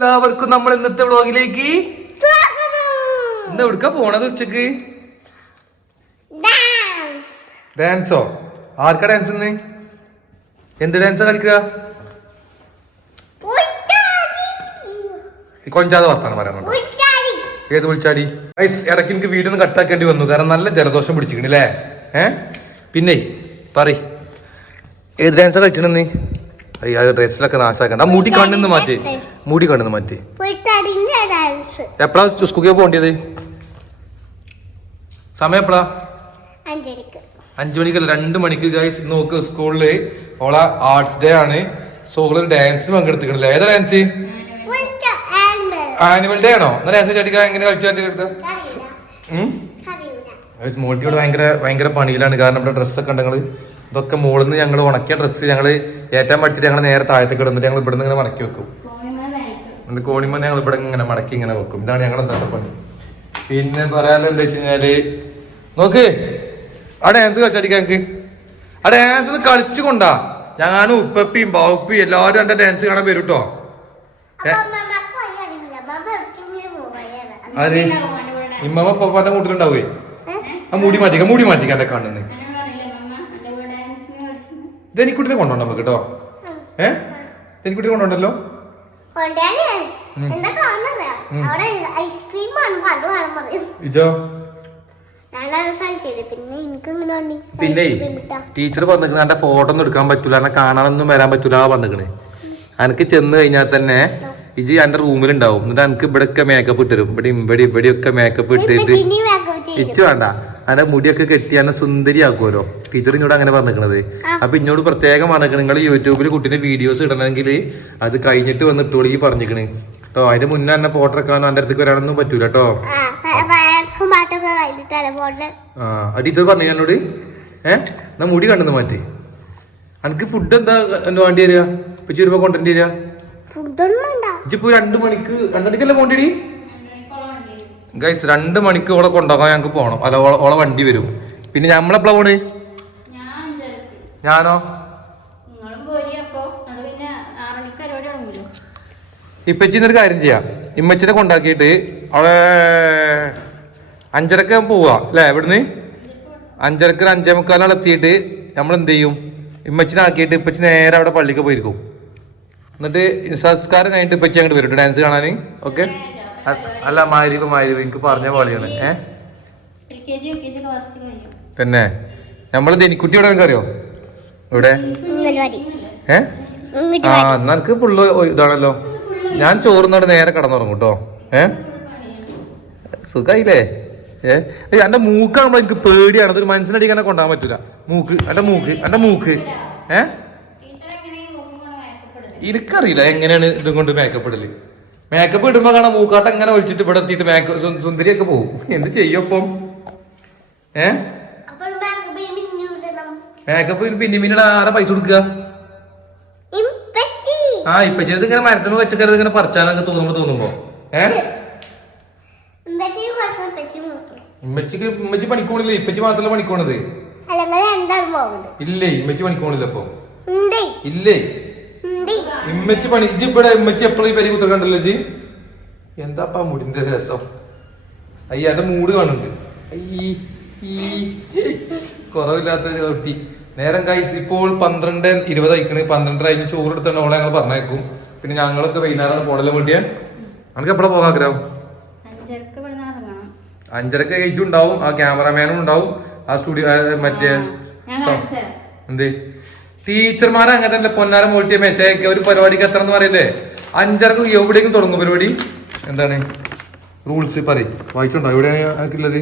എല്ലാവർക്കും നമ്മൾ ഇന്നത്തെ വ്ളോഗിലേക്ക് എന്താ എവിടുക്ക പോണത് ഉച്ചയ്ക്ക്? ഡാൻസോ ആർക്കാ ഡാൻസ് ഇന്ന്? എന്ത് ഡാൻസാ കളിക്കുക കൊഞ്ചാതെ വർത്താനം പറയാൻ ഏത് വിളിച്ചാടി ഇടയ്ക്ക് എനിക്ക് വീഡിയോ ഒന്ന് കട്ടാക്കേണ്ടി വന്നു. കാരണം നല്ല ജലദോഷം പിടിച്ചിരിക്കണല്ലേ ഏ? പിന്നെ പറ ഏത് ഡാൻസാ കളിച്ചിട്ട് അയ്യ ഡ്രസ്സിലൊക്കെ നാശാക്കണ്ട. മുടി കണ്ണിന്ന് മാറ്റി. മുടി കണ്ണിന്ന് മാറ്റി. എപ്പോഴാ സ്കൂളിൽ പോകേണ്ടത്? സമയം എപ്പോഴാ അഞ്ചു മണിക്കല്ല രണ്ട് മണിക്ക് ഗൈസ് നോക്ക് സ്കൂളിൽ ഓളെ ആർട്സ് ഡേ ആണ്. സോ ഓൾ ഡാൻസ് പങ്കെടുത്തിക്കണില്ല? ഏതാ ഡാൻസ് ആനുവൽ ഡേ ആണോ? എന്നാ ഡാൻസ് ചാടിക്കാൻ എങ്ങനെ കളിച്ചു മോട്ടിയോട് ഭയങ്കര ഭയങ്കര പണിയിലാണ്. കാരണം ഇവിടെ ഡ്രസ്സൊക്കെ ഉണ്ടെങ്കിൽ ഇതൊക്കെ മുകളിൽ നിന്ന് ഞങ്ങൾ ഉണക്കിയ ഡ്രസ്സ് ഞങ്ങൾ ഏറ്റാൻ പഠിച്ചിട്ട് ഞങ്ങൾ നേരെ താഴത്തേക്ക് ഇടുന്നിട്ട് ഞങ്ങൾ ഇവിടെ നിന്ന് ഇങ്ങനെ മടക്കി വെക്കും. എന്നിട്ട് കോണിമ ഞങ്ങൾ ഇവിടെ ഇങ്ങനെ മടക്കി ഇങ്ങനെ വെക്കും. ഇതാണ് ഞങ്ങൾ എന്താ പണി? പിന്നെ പറയാനുള്ള എന്താ വെച്ച് കഴിഞ്ഞാൽ നോക്ക്. ആ ഡാൻസ് കളിച്ചടിക്കാൻ എനിക്ക് ആ ഡാൻസ് ഒന്ന് കളിച്ചു കൊണ്ടാ. ഞാനും ഉപ്പപ്പിയും ബാവുപ്പിയും എല്ലാവരും എന്റെ ഡാൻസ് കാണാൻ വരും കേട്ടോ ആര്? ഇമ്മമ്മ പപ്പാന്റെ കൂട്ടിലുണ്ടാവേ. ആ മൂടി മാറ്റിക്ക മൂടി മാറ്റിക്ക എന്റെ കണ്ണിന്ന്. ഇതെനിക്കുട്ടിനെ കൊണ്ടോണ്ട നമുക്ക് കേട്ടോ. ഏ? ധനിക്കുട്ടിനെ കൊണ്ടുണ്ടല്ലോ പിന്നെ ടീച്ചർ പറഞ്ഞിരിക്കണ എന്റെ ഫോട്ടോ ഒന്നും എടുക്കാൻ പറ്റൂല. എന്നെ കാണാനൊന്നും വരാൻ പറ്റൂല. പറഞ്ഞിരിക്കണേ എനിക്ക് ചെന്ന് കഴിഞ്ഞാൽ തന്നെ ഇജി എന്റെ റൂമിലുണ്ടാവും എന്നിട്ട് എനിക്ക് ഇവിടെ ഒക്കെ മേക്കപ്പ് ഇട്ടരും ഇവിടെ ഇവിടെ ഇവിടെ ഒക്കെ മേക്കപ്പ് ഇട്ടിട്ട് ഇച്ചു വേണ്ട. അതിന്റെ മുടിയൊക്കെ കെട്ടി എന്നെ സുന്ദരിയാക്കുമല്ലോ ടീച്ചർ ഇന്നോട് അങ്ങനെ പറഞ്ഞിരിക്കണത്. അപ്പൊ ഇന്നോട് പ്രത്യേകം പറഞ്ഞിരിക്കണം നിങ്ങൾ യൂട്യൂബിൽ കുട്ടീന്റെ വീഡിയോസ് ഇടണമെങ്കിൽ അത് കഴിഞ്ഞിട്ട് വന്നിട്ടോളി ഈ പറഞ്ഞിരിക്കണേ. കേട്ടോ അതിന്റെ മുന്നേ എന്നെ ഫോട്ടോ എടുക്കാൻ എന്റെ അടുത്തേക്ക് വരാനൊന്നും പറ്റൂല കേട്ടോ ആ ടീച്ചർ പറഞ്ഞു എന്നോട്? ഏ? എന്നാ മുടി കണ്ടെന്ന് മാറ്റി. എനിക്ക് ഫുഡ് എന്താ എന്താ വേണ്ടി വരിക? ഇപ്പൊ ചുരുമ്പ കൊണ്ടുവരേണ്ടി വരിക? ഇജിപ്പോ രണ്ട് മണിക്ക് രണ്ടു മണിക്കല്ലേ പോണ്ടിടി ഗൈസ് രണ്ട് മണിക്ക് ഓളെ കൊണ്ടുപോകാൻ ഞങ്ങൾക്ക് പോകണം അല്ല ഓളെ വണ്ടി വരും. പിന്നെ നമ്മളെപ്പോഴാ പോണേ? ഞാനോ? ഇപ്പച്ചിന്നൊരു കാര്യം ചെയ്യാം. ഇമ്മച്ചിനെ കൊണ്ടാക്കിയിട്ട് അവളെ അഞ്ചരക്ക് പോവാ. അല്ലേ ഇവിടുന്ന് അഞ്ചരക്ക് അഞ്ചേ മുക്കാലാണ് എത്തിയിട്ട് നമ്മൾ എന്ത് ചെയ്യും? ഇമ്മച്ചിനാക്കിയിട്ട് ഇപ്പച്ചി നേരെ അവിടെ പള്ളിക്ക് പോയിരിക്കും. എന്നിട്ട് സംസ്കാരം കഴിഞ്ഞിട്ട് ഇപ്പച്ചി അങ്ങോട്ട് വരും ഡാൻസ് കാണാൻ ഓക്കെ? അല്ല മാരിവ് മാരിവ് എനിക്ക് പറഞ്ഞ പോലെയാണ്. ഏ? പിന്നെ? തന്നെ നമ്മൾ ധനിക്കുട്ടി ഇവിടെ അറിയോ ഇവിടെ? ഏ? ആ എന്നാ എനിക്ക് പുള്ളു ഇതാണല്ലോ. ഞാൻ ചോറുന്നോട് നേരെ കിടന്നുറങ്ങും കേട്ടോ. ഏ? സുഖായില്ലേ? ഏ? എന്റെ മൂക്കാണുമ്പോ എനിക്ക് പേടിയാണ്. അതൊരു മനസ്സിനടിക്കാനെ കൊണ്ടാൻ പറ്റൂല. മൂക്ക് എന്റെ മൂക്ക് എന്റെ മൂക്ക്. ഏ? എനിക്കറിയില്ല എങ്ങനെയാണ് ഇതും കൊണ്ട് മേക്കപ്പ് ഇടൽ. മേക്കപ്പ് ഇടുമ്പോ കാണാം മൂക്കാട്ടം എങ്ങനെ ഒളിച്ചിട്ട് ഇവിടെ എത്തിയിട്ട് മേക്കപ്പ് സുന്ദരിയൊക്കെ പോകും എന്ത് ചെയ്യും അപ്പം? ഏ? മേക്കപ്പ് പിന്നെ പിന്നീട് ആരെ പൈസ കൊടുക്കുക? ആ ഇപ്പൊ ചെയ്ത് ഇങ്ങനെ മരത്തിന് വെച്ചക്കരുത് ഇങ്ങനെ പറിച്ചാനൊക്കെ തോന്നുമ്പോ തോന്നുമ്പോ. ഏ? ഇമ്മച്ചിക്ക് ഇമ്മച്ചി പണിക്കോണില്ല? ഇപ്പച്ചി മാത്രമല്ല പണിക്കോണത്? ഇല്ലേ ഇമ്മച്ചി പണിക്കോണില്ല അപ്പൊ ഇല്ലേ. ഇമ്മച്ചി പണി ഇജ്ജ് ഇവിടെ ഇമ്മച്ചി എപ്പോഴും ഈ പരി കണ്ടല്ലോ ജി എന്താപ്പാ മുടിന്റെ രസം? അയ്യ എന്റെ മൂട് കാണുന്നുണ്ട്. ഈ കുറവില്ലാത്ത കുട്ടി. നേരം കൈസ് ഇപ്പോൾ പന്ത്രണ്ട് ഇരുപത് അയക്കണ് പന്ത്രണ്ടര അതിന് ചോറ് എടുത്തോണ്ട് ഓളെ ഞങ്ങൾ പറഞ്ഞേക്കും പിന്നെ ഞങ്ങളൊക്കെ വൈകുന്നേരം പോണല്ലോ വീട്ടിയ നമുക്ക് എപ്പോഴാ പോകാൻ ആഗ്രഹം? അഞ്ചരക്ക് കഴിച്ചുണ്ടാവും കഴിച്ചും ഉണ്ടാവും. ആ ക്യാമറമാനും ഉണ്ടാവും. ആ സ്റ്റുഡിയോ മറ്റേ എന്ത്? ടീച്ചർമാരെ അങ്ങനെ തന്നെ പൊന്നാരം മോട്ടിയ മെസ്സേജ് ഒരു പരിപാടിക്ക് എത്ര എന്ന് പറയില്ലേ? അഞ്ചരക്ക് എവിടെയെങ്കിലും തുടങ്ങും പരിപാടി. എന്താണ്? റൂൾസ് പറയും. വായിച്ചുണ്ടോ എവിടെയാണ് ഉള്ളത്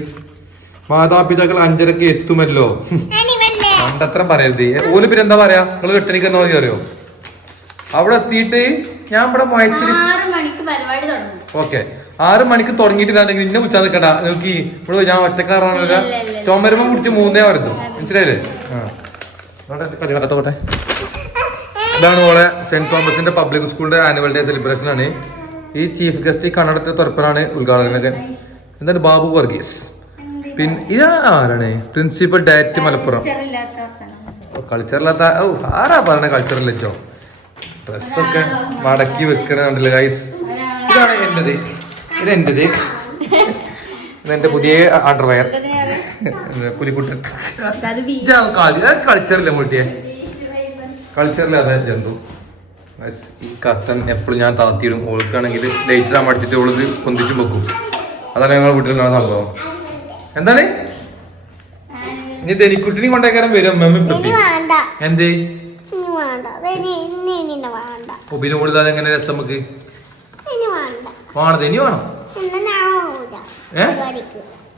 മാതാപിതാക്കൾ അഞ്ചരക്ക് എത്തുമല്ലോ. അത്ര പണ്ടത്രം പറയരുത്. ഓൽ പിന്നെ എന്താ പറയാ? നിങ്ങൾ എട്ടണിക്ക് എന്നാ മതി അറിയോ? അവിടെ എത്തിയിട്ട് ഞാൻ ഇവിടെ തുടങ്ങും. ഓക്കെ. ആറ് മണിക്ക് തുടങ്ങിയിട്ടില്ലാണെങ്കിൽ ഇന്നെ വിളിച്ചാൽ നിൽക്കണ്ട നോക്കി ഇവിടെ ഞാൻ ഒറ്റക്കാറാണല്ലോ. ചുമരുമ്പോ കുടിച്ച് മൂന്നേ വരുന്നു മനസ്സിലായില്ലേ? ആ. ഇതാണ് മോളെ സെന്റ് തോമസിന്റെ പബ്ലിക് സ്കൂളിന്റെ ആനുവൽ ഡേ സെലിബ്രേഷൻ ആണ്. ഈ ചീഫ് ഗസ്റ്റ് ഈ കണ്ണടത്തെ തുറപ്പനാണ് ഉദ്ഘാടനമൊക്കെ എന്താണ് ബാബു വർഗീസ്? പിന്നെ ഇതാരാണ് പ്രിൻസിപ്പൽ ഡയറ്റ് മലപ്പുറം. കൾച്ചറില്ലാത്ത ഓ ആരാ പറയണ കൾച്ചറില്ലച്ചോ ഡ്രസ്സൊക്കെ മടക്കി വെക്കണ കണ്ടില്ല ഗൈസ് ഇതാണ് എന്റേത് ഇത് എന്റേത് ഇതെന്റെ പുതിയ അണ്ടർവെയർ പുലിക്കുട്ടൻ കൾച്ചറില്ല മുട്ടിയെ കൾച്ചറില്ല അതാ ജന്തു. ഈ കർട്ടൻ എപ്പോഴും ഞാൻ താത്തിയിടും. ഓൾക്കാണെങ്കിൽ ലൈറ്റ് ഇടാൻ അടിച്ചിട്ട് ഓളത് പൊന്തിച്ചും വെക്കും. അതാണ് ഞങ്ങൾ വീട്ടിലുള്ള സംഭവം എന്താണ്? ഇനി ധനിക്കുട്ടിനെയും കൊണ്ടേക്കാരം വരും. അമ്മമ്മ ഇനി എന്ത്? ഒബിന് കൂടുതൽ എങ്ങനെ രസം നമുക്ക്? ഇനി വേണ്ട. വേണത് ഇനി വേണം.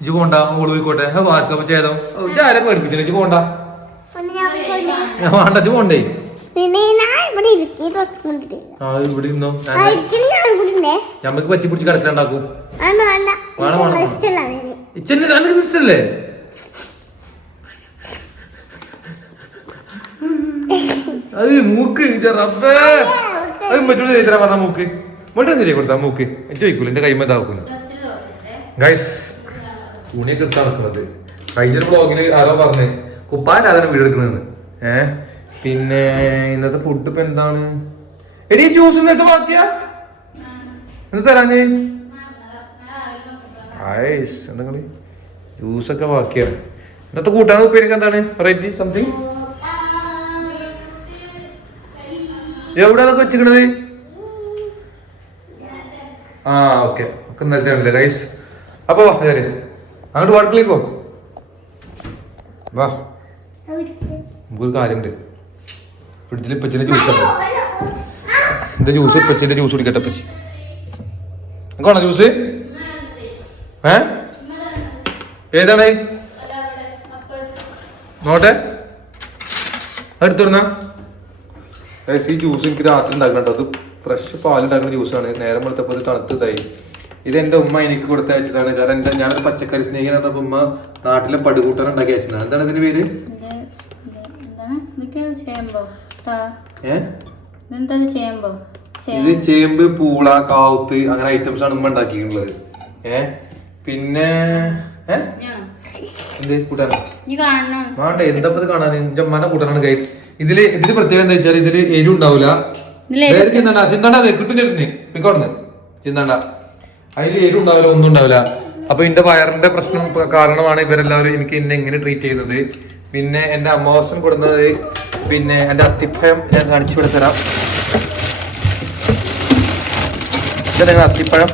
ഇജ്ജ് പോണ്ട? ഓൾ പോയിക്കോട്ടെ. വാർക്കപ്പ ചെയ്തോ ഇജ്ജ് ആരെ പഠിപ്പിച്ചില്ല ഇജ്ജ് പോണ്ട? ഞാൻ വേണ്ട ഇജ്ജ് പോണ്ടേ? ഞാൻ ഇവിടെ ഇരിക്കി ഡ്രസ് ആ ഇവിടെ ഇരുന്നോ ഞാൻ കൂടിണ്ടേ ഞമ്മക്ക് പറ്റി പിടിച്ച് ഇച്ചന്റെ ഇഷ്ടല്ലേ അത് മൂക്ക് റബ്ബേ. അത് ഉമ്മച്ചോട് ചെയ്തരാ പറഞ്ഞ മൂക്ക്. ഇവിടെ ശരി കൊടുത്താ മൂക്ക്. എനിക്ക് ചോദിക്കൂല. എന്റെ കൈമ ഇതാക്കൂല ഗൈസ് തുണിയൊക്കെ എടുത്താ നടക്കുന്നത്. കഴിഞ്ഞൊരു ബ്ലോഗിൽ ആരോ പറഞ്ഞ് കുപ്പാന്റെ അതാണ് വീട് എടുക്കണെന്ന്. ഏഹ് പിന്നെ ഇന്നത്തെ ഫുഡ് ഇപ്പൊ എന്താണ്? എടി ജ്യൂസ് ഇന്നത്തെ ബാക്കിയാ? എന്ത് തരാഞ്ഞ്? ഐസ് എന്തെങ്കിലും ജ്യൂസൊക്കെ ബാക്കിയാണ് ഇന്നത്തെ കൂട്ടാണ് ഉപ്പേരിക്ക് എന്താണ്? വെറൈറ്റി സംതിങ് എവിടെ വെച്ചിരിക്കണത്? ആ ഓക്കെ ഒക്കെ ഇന്നലത്തെ ആണല്ലേ ഗൈസ് അപ്പൊ ശരി അങ്ങോട്ട് വാട്ടിലേക്ക് പോ വാ. നമുക്കൊരു കാര്യമുണ്ട്. ഫ്രിഡ്ജിൽ ഇപ്പച്ചിന്റെ ജ്യൂസ് എന്താ ജ്യൂസ് ഇപ്പച്ചിന്റെ ജ്യൂസ് കുടിക്കട്ടെ ഇപ്പച്ചി. നിനക്കാണോ ജ്യൂസ് ഏ? ഏതാണ്? നോട്ടെ. എടുത്തിരുന്ന ഈ ജ്യൂസ് എനിക്ക് രാത്രി ഉണ്ടാക്കണം കേട്ടോ അത് ഫ്രഷ് പാലുണ്ടാക്കുന്ന ജ്യൂസാണ് നേരം വെളുത്തപ്പോൾ തണുത്തതായി. ഇത് എന്റെ ഉമ്മ എനിക്ക് കൊടുത്ത അയച്ചതാണ്. കാരണം എന്റെ ഞാൻ പച്ചക്കറി പറഞ്ഞപ്പോൾ ഉമ്മ നാട്ടിലെ പടുകൂട്ടൻ ഉണ്ടാക്കി അയച്ചതാണ്. എന്താണ് ഇതിന്റെ പേര്? ഇത് ചേമ്പ് പൂള കാവുത്ത് അങ്ങനെ ഐറ്റംസ് ആണ് ഉമ്മ ഉണ്ടാക്കിയിട്ടുള്ളത്. ഏ? പിന്നെ എന്ത്? കൂട്ടാനോ? വേണ്ട കാണാൻ എന്റെ ഉമ്മാനെ കൂട്ടാനാണ് ഗൈസ് ഇതിൽ ഇതിൽ പ്രത്യേകത എന്താ വെച്ചാൽ ഇതിൽ എരിവ് ഉണ്ടാവില്ല ചിന്തണ്ട ചിന്തണ്ട കിട്ടുന്നിരുന്ന് പിക്കോടന്ന് ചിന്തണ്ട. അതിൽ എരുണ്ടാവില്ല ഒന്നും ഉണ്ടാവില്ല. അപ്പൊ എന്റെ വയറിന്റെ പ്രശ്നം കാരണമാണ് ഇവരെല്ലാവരും എനിക്ക് എന്നെ എങ്ങനെ ട്രീറ്റ് ചെയ്യുന്നത്. പിന്നെ എന്റെ അമ്മാവാസൻ കൊടുക്കുന്നത് പിന്നെ എന്റെ അത്തിപ്പയം ഞാൻ കാണിച്ചു കൊടുത്തരാം. അത്തിപ്പഴം?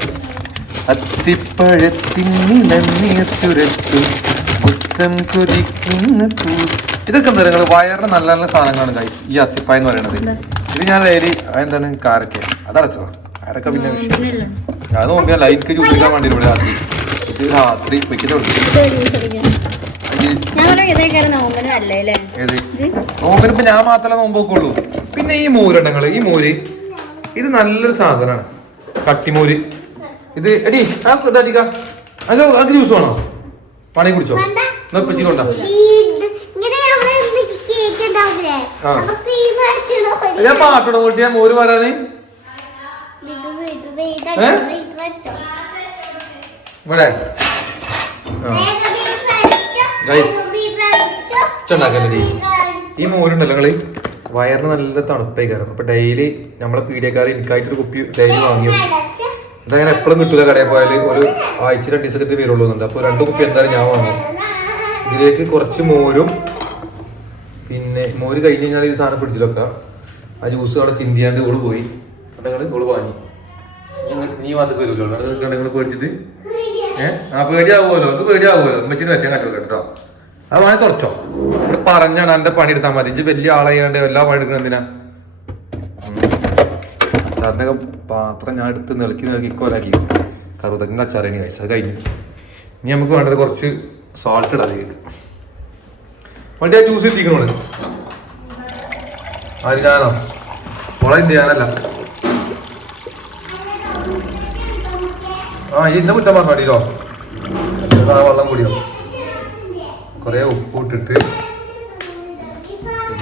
അത്തിപ്പഴത്തിനിളനീർത്തുരത്തു മുത്തം കൊതിക്കുന്ന ഇതൊക്കെ എന്താ നിങ്ങൾ വയറിന് നല്ല നല്ല സാധനങ്ങളാണ് ഗൈസ് ഈ അത്തിപ്പായ എന്ന് പറയുന്നത്. ഇത് ഞാൻ ഏരി എന്താണ് കാരക്കെ അതടച്ചതാ. കാരക്ക പിന്നെ വിഷയം. ഞാൻ നോക്കിയാൽ ലൈറ്റ് ജ്യൂസ് എടുക്കാൻ വേണ്ടി ഇവിടെ രാത്രി. ഇത് രാത്രി നോമ്പന് ഇപ്പൊ ഞാൻ മാത്രമേ നോമ്പ് നോക്കുള്ളൂ. പിന്നെ ഈ മോരെണ്ണങ്ങൾ ഈ മോര് ഇത് നല്ലൊരു സാധനമാണ് കട്ടിമോര്. ഇത് എടി ആ ഇതടിക്ക അത് അത് ജ്യൂസ് വേണോ? പണി കുടിച്ചോ? വേണ്ട. എന്നാ ഇപ്പച്ചി കൊണ്ടാ. ഈ ഇത് ഇങ്ങനെ നമ്മൾ ഇന്ന് കേക്ക് ഉണ്ടാവില്ലേ ആ. അപ്പൊ cream വെച്ചുള്ള ഒരു- ഞാൻ പാട്ടോട് കൂട്ടിയാ മോര് വരാന്. Beef അടിച്ചോ. ഈ മോരുണ്ടല്ലോ നിങ്ങൾ. വയറിന് നല്ല തണുപ്പായി കയറും അപ്പൊ ഡെയിലി നമ്മളെ പീഡിയക്കാരെ എനിക്കായിട്ടൊരു കുപ്പി ഡെയിലി വാങ്ങി അതങ്ങനെ എപ്പോഴും കിട്ടില്ല കടയിൽ പോയാൽ ഒരു ആഴ്ച രണ്ട് ദിവസത്തെ വരുള്ളൂ എന്നുണ്ട്. അപ്പോൾ രണ്ട് കുപ്പി എന്തായാലും ഞാൻ വാങ്ങും. ഇതിലേക്ക് കുറച്ച് മോരും പിന്നെ മോര് കഴിഞ്ഞ് കഴിഞ്ഞാൽ ഈ സാധനം പിടിച്ചിട്ടൊക്കെ ആ ജ്യൂസ് അവിടെ ചിന്തിയാണ്ട് ഓൾ പോയി. നിങ്ങൾ ഓൾ വാങ്ങി. നീ മാത്രം വരുമല്ലോ കണ്ടെങ്കിൽ പേടിച്ചിട്ട്? ഏഹ് ആ പേടിയാവുമല്ലോ. അത് പേടിയാവുമല്ലോ. ഉമ്മച്ചിന് പറ്റാൻ കണ്ടു കേട്ടോ അത് വാങ്ങി തുറച്ചോ ഇവിടെ പറഞ്ഞാണ് എന്റെ പണി എടുത്താൽ മതി. ഇജ്ജ് വലിയ ആളായാണ്ട് എല്ലാ പണി എടുക്കണം എന്തിനാ? അച്ചാറിനൊക്കെ പാത്രം ഞാൻ എടുത്ത് നിളക്കി നിളക്കി കോലാക്കി കറുതങ്ങ അച്ചാറിന് കഴിച്ചത് അത് കഴിഞ്ഞു. ഇനി നമുക്ക് വേണ്ടത് കുറച്ച് സോൾട്ട് ഇടാതെ ചെയ്ത് വണ്ടി ആ ജ്യൂസ് എത്തിക്കണോ ആര് ഞാനോ? മോളെ എന്ത് ഞാനല്ല ആ ഇന്ന കുറ്റം പറഞ്ഞോ ആ വെള്ളം കൂടിയോ? കുറേ ഉപ്പ് ഇട്ടിട്ട്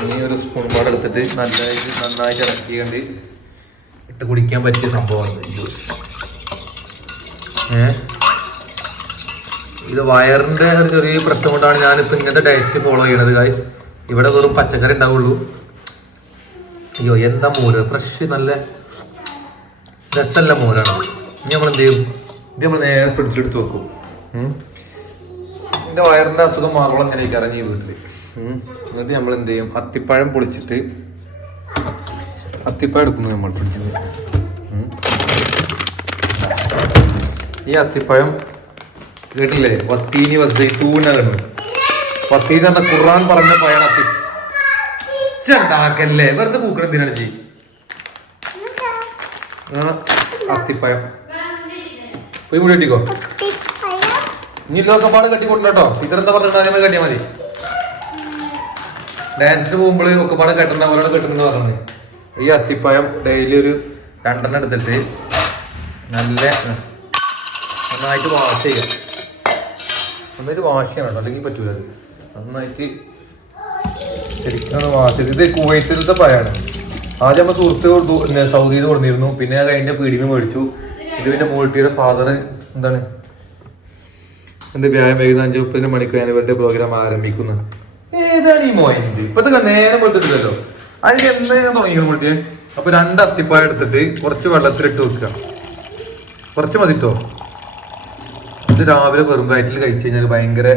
ഇനി ഒരു സ്പൂൺ പാട് എടുത്തിട്ട് നന്നായിട്ട് നന്നായിട്ട് ഇറക്കി കണ്ട് ഇട്ട് കുടിക്കാൻ പറ്റിയ സംഭവമാണ് ജ്യൂസ് ഇത് വയറിന്റെ ഒരു ചെറിയ പ്രശ്നം കൊണ്ടാണ് ഞാനിപ്പോ ഇങ്ങനത്തെ ഡയറ്റ് ഫോളോ ചെയ്യണത് ഗായ്സ് ഇവിടെ വെറും പച്ചക്കറി ഉണ്ടാവുള്ളൂ. അയ്യോ എന്താ മോര്? ഫ്രഷ് നല്ല രസമല്ല മോരാണ്. ഇനി നമ്മൾ എന്ത് ചെയ്യും? ഇത് നമ്മൾ നേരെ ഫ്രിഡ്ജിലെടുത്ത് വെക്കും. ഉം. എന്റെ വയറിന്റെ അസുഖം മാറോളം ഞാൻ ഇറങ്ങി വീട്ടിൽ. എന്നിട്ട് നമ്മൾ എന്ത് ചെയ്യും? അത്തിപ്പഴം പൊളിച്ചിട്ട് അത്തിപ്പഴം എടുക്കുന്നു നമ്മൾ ഫ്രിഡ്ജിൽ ഈ അത്തിപ്പഴം കേട്ടില്ലേ? വത്തീനി വസൈത്തൂനാണ് വത്തീനി എന്ന് പറഞ്ഞ ഖുർആൻ പറഞ്ഞ പഴം അത്തി. ചണ്ടാക്കല്ലേ വെറുതെ കൂക്കണം എന്തിനാണ് ജി അത്തിപ്പഴം. പോയി മുടി കെട്ടിക്കോ ഇനി ഇല്ലൊക്കെ പാട് കെട്ടി. കൊടുക്കട്ടോ ടീച്ചർ എന്താ പറഞ്ഞിട്ട് അതേമാതിരി കെട്ടിയാൽ മതി. ഡാൻസിന് പോകുമ്പോൾ ഒക്കെ കെട്ടണ കെട്ടണ്ട പോലെ കെട്ടുന്ന പറഞ്ഞത്. ഈ അത്തിപ്പഴം ഡെയിലി ഒരു രണ്ടെണ്ണം എടുത്തിട്ട് നല്ല നന്നായിട്ട് വാഷ് ചെയ്യുക. നന്നായിട്ട് വാഷ് ചെയ്യണം കേട്ടോ അല്ലെങ്കിൽ പറ്റൂല അത്. നന്നായിട്ട് ശരിക്കും വാഷ് ചെയ്ത്. ഇത് കുവൈത്തിലത്തെ പഴമാണ്. ആദ്യം നമ്മൾ സുഹൃത്ത് സൗദിയിൽ കൊടുത്തിരുന്നു പിന്നെ കഴിഞ്ഞ പീടിയിൽ നിന്ന് മേടിച്ചു. ഇത് പിന്നെ മോൾട്ടിയുടെ ഫാദർ എന്താണ്? എന്റെ വ്യായാമം വൈകുന്നേരം അഞ്ച് മുപ്പതിന് മണിക്ക് ഇവരുടെ പ്രോഗ്രാം ആരംഭിക്കുന്നു. ഏതാണ് ഈ മോയിന്റ്? ഇപ്പത്തെ നേരം കൊടുത്തിട്ടില്ലല്ലോ അതിൽ എന്തെങ്കിലും തുടങ്ങിയത് മുട്ടിയെ അപ്പൊ രണ്ട് അത്തിപ്പായ എടുത്തിട്ട് കുറച്ച് വെള്ളത്തിലിട്ട് വെക്കുക. കുറച്ച് മതിട്ടോ? ഇത് രാവിലെ വെറും വയറ്റിൽ കഴിച്ചു കഴിഞ്ഞാൽ ഭയങ്കര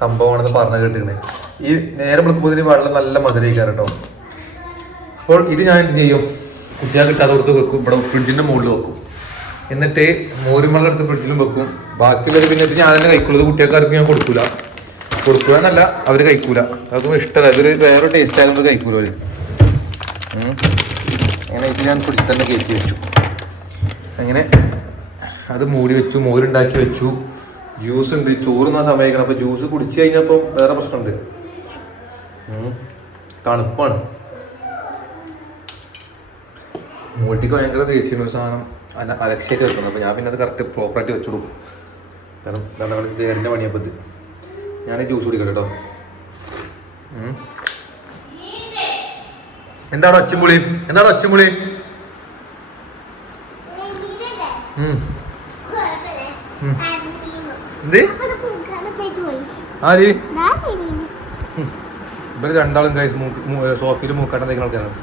സംഭവമാണെന്ന് പറഞ്ഞു കേട്ടിരുന്നത് ഈ നേരം വിളിക്കുമ്പോൾ വെള്ളം നല്ല മധുരയിക്കാറ് കേട്ടോ. അപ്പോൾ ഇത് ഞാൻ എന്ത് ചെയ്യും? കുട്ടികൾക്ക് കിട്ടാതെ കൊടുത്ത് വെക്കും. ഇവിടെ ഫ്രിഡ്ജിന്റെ മുകളിൽ വെക്കും. എന്നിട്ട് മോരുമുളക് എടുത്ത് ഫ്രിഡ്ജിലും വെക്കും. ബാക്കിയുള്ളത് പിന്നെ ഞാൻ തന്നെ കഴിക്കുള്ളത്. കുട്ടികൾക്കാർക്ക് ഞാൻ കൊടുക്കൂല. കൊടുക്കുക എന്നല്ല അവർ കഴിക്കൂല. അതൊക്കെ ഇഷ്ടമല്ല ഇതൊരു വേറെ ടേസ്റ്റ് ആയതുകൊണ്ട് കഴിക്കൂല അവർ. അങ്ങനെ ഇത് ഞാൻ ഫ്രിഡ്ജിൽ തന്നെ കയറ്റി വെച്ചു. അങ്ങനെ അത് മൂടി വെച്ചു മോരുണ്ടാക്കി വെച്ചു. ജ്യൂസ് ഉണ്ട്. ചോറുന്ന സമയക്കണം അപ്പൊ ജ്യൂസ് കുടിച്ചു കഴിഞ്ഞപ്പം വേറെ പ്രശ്നമുണ്ട്. തണുപ്പാണ്. മോട്ടിക്ക് ഭയങ്കര ദേഷ്യം ഒരു സാധനം. അലക്ഷ്യായിട്ട് വെക്കണം. അപ്പോൾ ഞാൻ പിന്നെ അത് കറക്റ്റ് പ്രോപ്പറായിട്ട് വെച്ചിടും കാരണം കാരണം ഇത് നേരിന്റെ പണിയപ്പോൾ ഇത് ഞാൻ ജ്യൂസ് കുടിക്കട്ടെ കേട്ടോ. എന്താണ് ഒച്ചമ്പുളി എന്താണ് ആര്? ഇവർ രണ്ടാളും സോഫിയിൽ മൂക്കാട്ടാണ് ആൾക്കാരാണ്.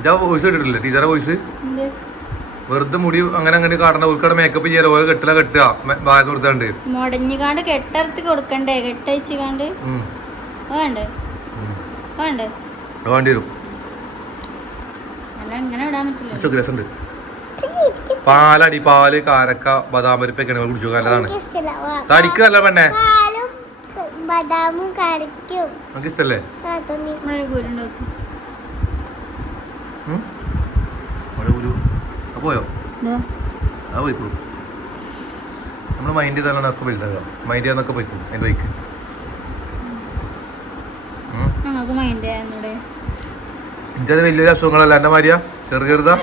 ഇതാ വോയിസ് ഇട്ടിട്ടില്ലേ? ടീച്ചറെ വോയിസ് വെറുതെ മുടി അങ്ങനെ അങ്ങനെ കാട്ടണ ഉൾക്കട മേക്കപ്പ് ചെയ്യാൻ ഓരോ കെട്ടില കെട്ടുക. ബാഗ് നിർത്താണ്ട് മുടഞ്ഞുകാണ്ട് കെട്ടറുത്ത് കൊടുക്കണ്ടേ? കെട്ടയച്ചുകാണ്ട്. വേണ്ടേ. വേണ്ടേ? വരും. പാലടി പാൽ കാരക്ക ബദാം പരിപ്പൊക്കെയാണ് കുടിച്ചു നല്ലതാണ്. തടിക്ക് നല്ല പെണ്ണെ. പാലും ക- ബദാമും കാരക്കും നമുക്ക് ഇഷ്ടല്ലേ? അവിടെ ഒരു അത് പോയോ? ആ പോയിക്കോളൂ. നമ്മൾ മൈൻഡ് ചെയ്താലാണ് ഒക്കെ വലുതാകുക മൈൻഡ് ചെയ്യാന്നൊക്കെ പോയിക്കോളും എന്റെ ബൈക്ക് എന്റെ എനിക്കത് വലിയൊരു അസുഖങ്ങളല്ല എന്റെ മാതിരിയാ? ചെറു ചെറുതാ?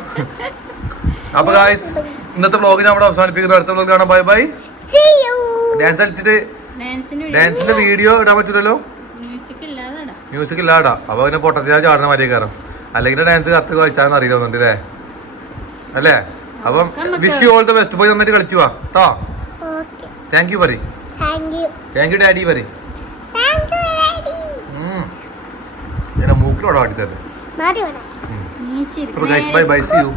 അപ്പൊ ഗായ്സ് ഇന്നത്തെ വ്ളോഗ് ഞാൻ അവിടെ അവസാനിപ്പിക്കുന്നു. അടുത്ത വ്ളോഗ് കാണാം. Bye bye. ഡാൻസ് കളിച്ചിട്ട് ഡാൻസിന് ഡാൻസിന്റെ വീഡിയോ ഇടാൻ പറ്റില്ലല്ലോ മ്യൂസിക് ഇല്ലാടാ അപ്പൊ പിന്നെ പൊട്ടത്തിനാ ചാടുന്ന മാതിരി കയറാം അല്ലെങ്കിൽ ഡാൻസ് കറക്റ്റ് കളിച്ചാന്ന് അറിയില്ല അല്ലേ അല്ലേ? അപ്പം wish you all the best പോയി നന്നായിട്ട് കളിച്ചു വാ കേട്ടോ. Thank you you. Thank you daddy Daddy. ഞാൻ മൂക്കിലോടെ ചിരി അപ്പൊ ബൈ ബൈ സി യു